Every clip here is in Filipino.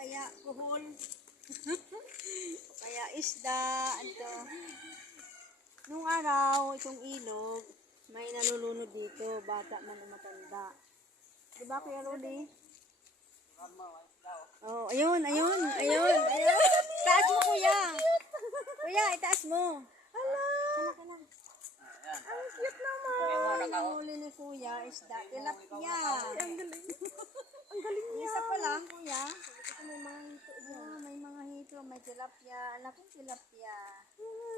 kaya kuhol, o kaya isda, ito. Nung araw, itong ilog, may nalulunod dito, bata man o matanda. Diba Kuya Rudy? Oh, ayun. Taas mo kuya. Kuya, itaas mo. Hala. Kana. Ang cute naman. Ang huli ni kuya, isda, tilapia. Ang galing. Ang galing niya. Isa pa lang kuya. May mga hito dyan. May mga hito, may tilapia. Anak kong tilapia.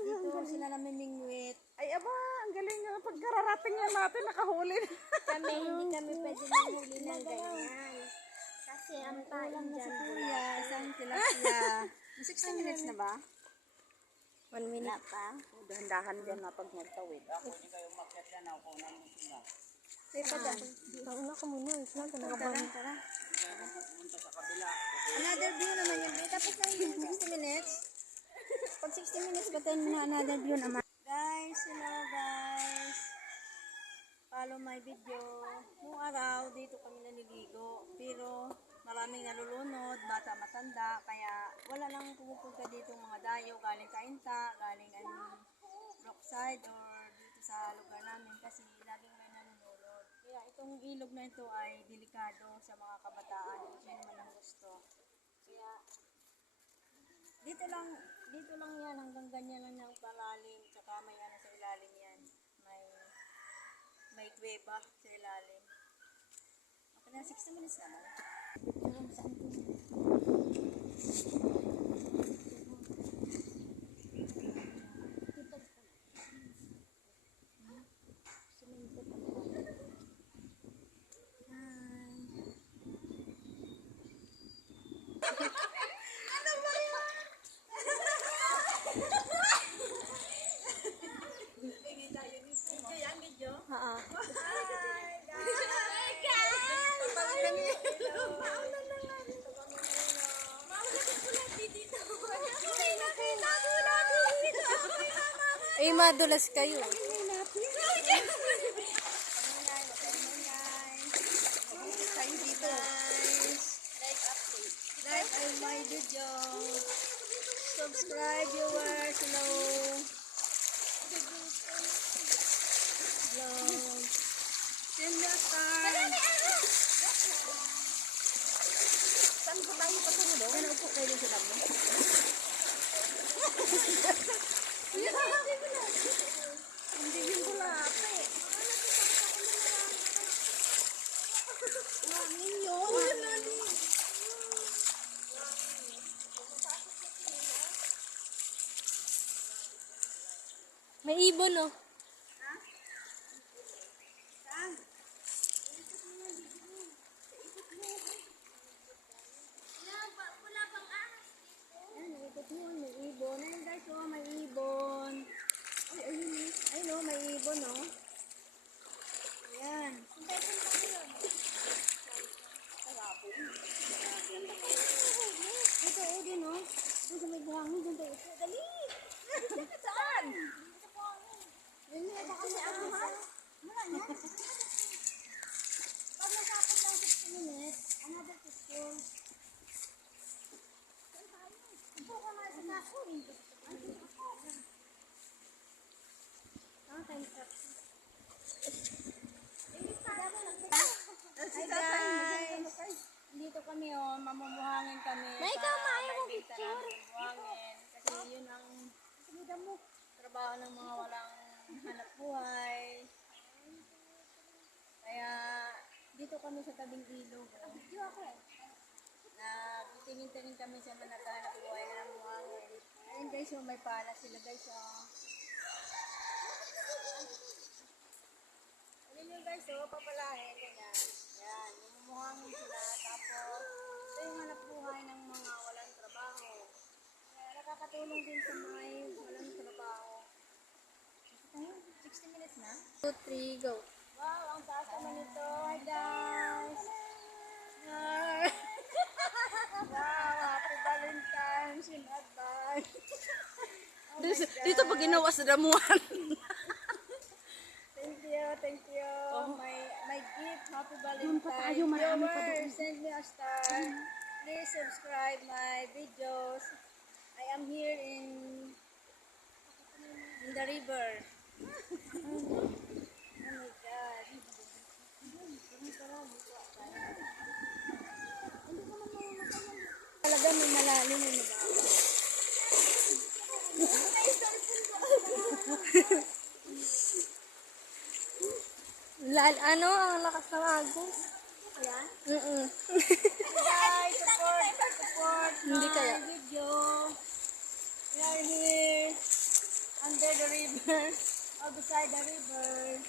Dito sila namimingwit. Ay, aba, ang galing nga. Pagkararating nga natin, nakahuli. Hindi kami pwede manghuli ng ganyan. Kasi ang tain Ulam na si dyan. kuya, isang tilapia. 60 minutes na ba? 1 minute pa. Dahan-dahan dyan na pag magtawid. Tauna ka muna. Islang ka Tara. Another view naman yun. Tapos na yung 60 minutes. Pag 60 minutes, batayin mo na another view naman. Guys, hello guys. Follow my video. Noong araw, dito kami naniligo. Pero maraming nalulunod, bata matanda. Kaya wala lang pumupunta dito mga dayo. Galing Kainta, galing Rockside or dito sa lugar namin. Kasi laging may nalulunod. Kaya itong ilog na ito ay delikado sa mga kabataan. Kung sino man ang gusto. Kaya dito lang yan, hanggang ganyan lang yung palalim, tsaka may ano sa ilalim yan, may kuweba sa ilalim. Okay na, 60 minutes naman. Saan po? Ay, madulas kayo. Tayo dito. Like my video. Subscribe viewers. Hello. Send me a star. Saan ko tayo patulog? Ano po kayo din sila mo? Hindi yun ko lahat eh. Hangin yun. May ibon, oh. May ibon. Ayun guys, oh, may ibon. Ay, ayun oh, may ibon, oh. Ayan. Ito, oh, din, oh. Doon sa may buhangin, doon tayo. Dali! Saan? Yun nga, baka may ako, ha? Wala na. Pag nasapot lang 60 minutes, another 15. Ito ka nga sa nako. Hi guys! Dito kami oh, mamumuhangin kami. May kamay mo Kita namin buhangin. Kasi yun ang trabaho ng mga walang hanap buhay. Kaya dito kami sa tabing ilog. Nagtingin-tingin kami sa mga naghahanap buhay na buhangin. Ayun guys, oh, may pala sila guys. Oh. Ayun yung guys, oh, papalahin. Yan, mamumuhangin sila. Tapos, ito yung hanap buhay ng mga walang trabaho. Kaya nakakatulong din sa mga walang trabaho. 60 minutes na? 2, 3, go. Wow, ang taas naman ito. Hi guys! Hi! Wow, happy Valentine's in advance. Dito pag ginawa sa damuhan. Thank you. My gift, happy Valentine's. Doon pa tayo, marami pa doon. Viewers, send me a star. Please subscribe my videos. I am here in the river. Oh my God. Talaga may malalim, may mababa. Ano ang lakas ng agos? Ayan. Guys, support Hindi my kaya. video. We are here under the river or beside the river.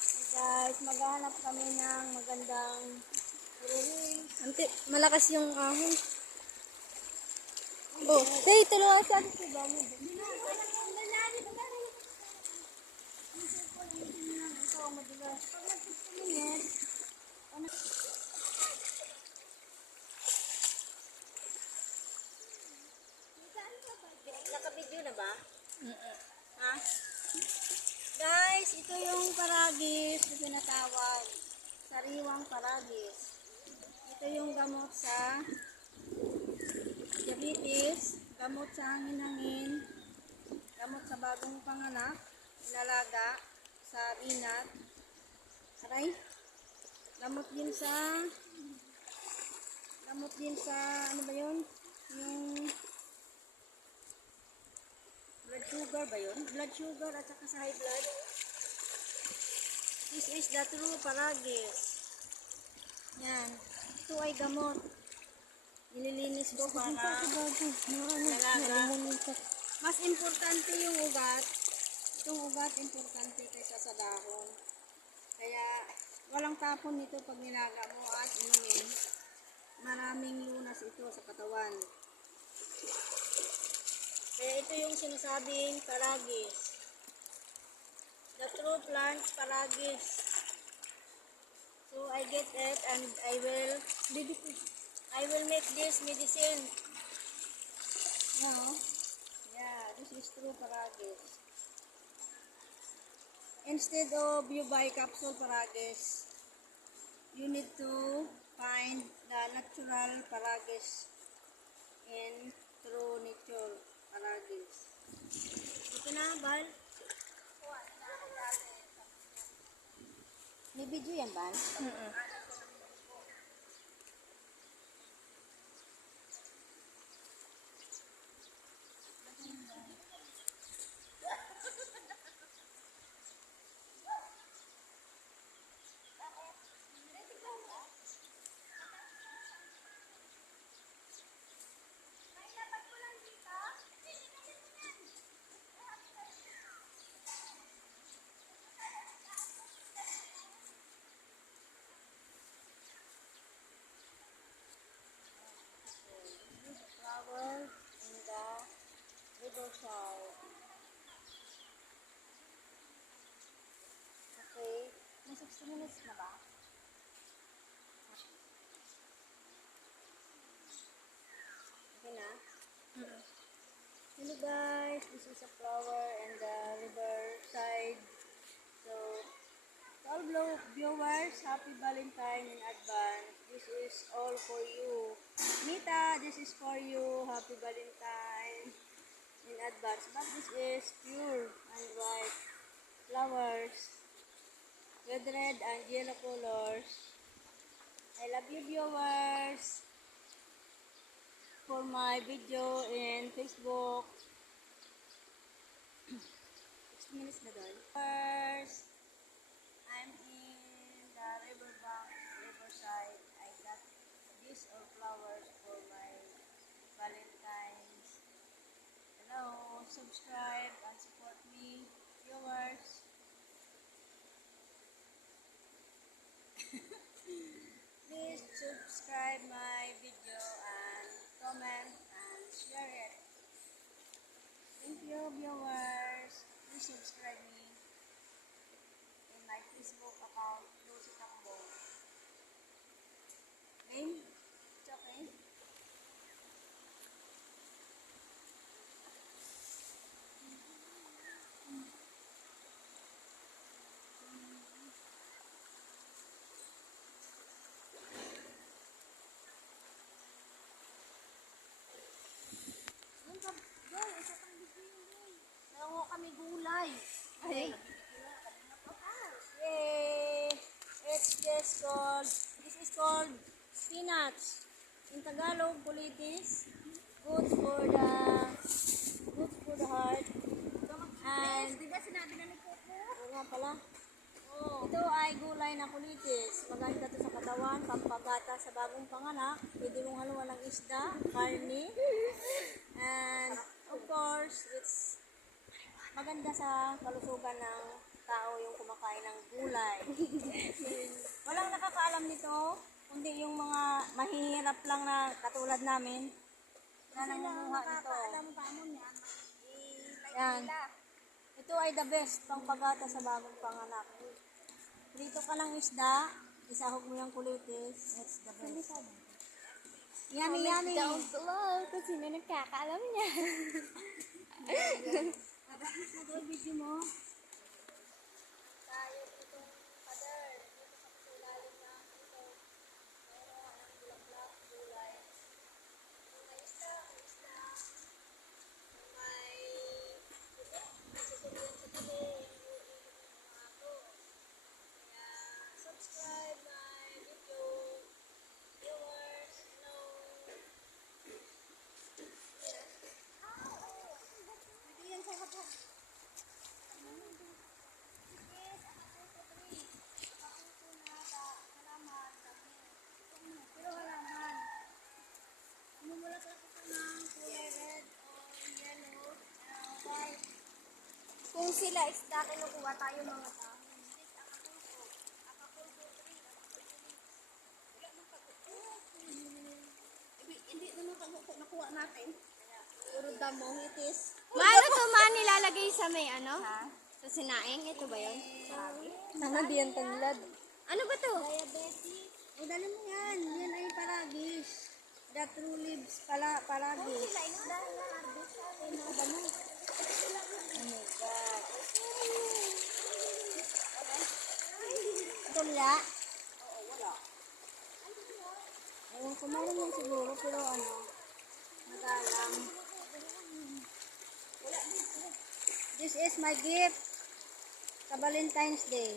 Hey guys, maghanap kami ng magandang ruling. Ante, malakas yung ahon. Oh, hey, tulungan sa atin si Bami. Ito, madigas. Pag nag-15 minutes, naka-video na ba? Ha? Guys, ito yung paragis na tinatawag. Sariwang paragis. Ito yung gamot sa diabetes, gamot sa hangin-hangin, gamot sa bagong panganak, lalaga, sa binat, aray, gamot din sa, ano ba yun? Yung blood sugar ba yun? Blood sugar at saka sa high blood. This is the true paragis. Yan. Ito ay gamot. Nililinis ko para lalaga. Mas importante yung ugat. Itong ugat importante kaysa sa dahon. Kaya walang tapon nito pag nilaga mo at inumin. Maraming lunas ito sa katawan. Kaya ito yung sinasabing paragis. The true plant paragis. So I get it and I will make this medicine. Now, yeah, this is true paragis. Instead of you buy capsule paragis, you need to find the natural paragis in true nature paragis. Ito na, Bal. May video yan, Bal? Flower in the riverside. Okay. May 60 minutes na ba? Okay na? Hello guys, this is a flower in the riverside. So, to all viewers, happy Valentine in advance. This is all for you. Nita, this is for you. Happy Valentine in advance. But this is pure and white flowers with red and yellow colors. I love you viewers for my video in Facebook. 60 minutes na doon. First, I'm in the riverside. I got these all flowers for my Valentine's. Hello, subscribe and support me, viewers. Please subscribe my video and comment and share it. Thank you, viewers. Please subscribe me in my Facebook account, Lucy Takbo. Name? It's okay. kami gulay. Ay. Yay! This is called spinach. In Tagalog, kulitis. Good for the heart. And, Di ba sinabi na ni Coco? oo nga pala. Ito ay gulay na kulitis. Maganda to sa katawan, pampagata sa bagong panganak. Pwede mong haluan ng isda, karne. And, of course, it's maganda sa kalusugan ng tao yung kumakain ng gulay. Walang nakakaalam nito, kundi yung mga mahihirap lang na katulad namin na nangunguha nito. Alam ka mo niyan. Yan. Ito ay the best pang pagata sa bagong panganak. Dito ka ng isda, isahog mo yung kulitis, it's the best. Yummy, yummy! Down below kung sino nagkakaalam niya. Ito yung video mo. Tayo itong pader. Dito sa kasilalim na ito. Meron ang bulaklak, gulay. May isda. May sikulian sa tabi. Yung mga to. Kaya subscribe my video. Viewers, hello. Hindi yan sa kapag. Kung sila isda, kinukuha tayo mga tao. Hindi naman nakuha natin. Puro damo, hitis. Maano to man nilalagay sa may ano? Sa sinaing? Ito ba yun? Sana diyan tanglad. Ano ba to? Diabetes. O dali mo yan. Yan ay paragis. The true leaves paragis. Sila isda na harvest natin. Mga damo. Oh my God. Tula? Oo, wala. Ewan ko, meron yan siguro, pero ano, nag-alam. This is my gift sa Valentine's Day.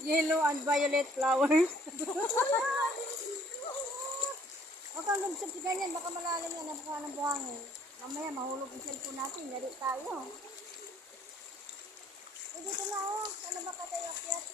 Yellow and violet flowers. Huwag kang nagsapitan yan, baka malalim yan, napaka ng buhangin. Mamaya mahulog ang cellphone natin, yari tayo. Eh, dito na oh, ano ba ka tayo akyat?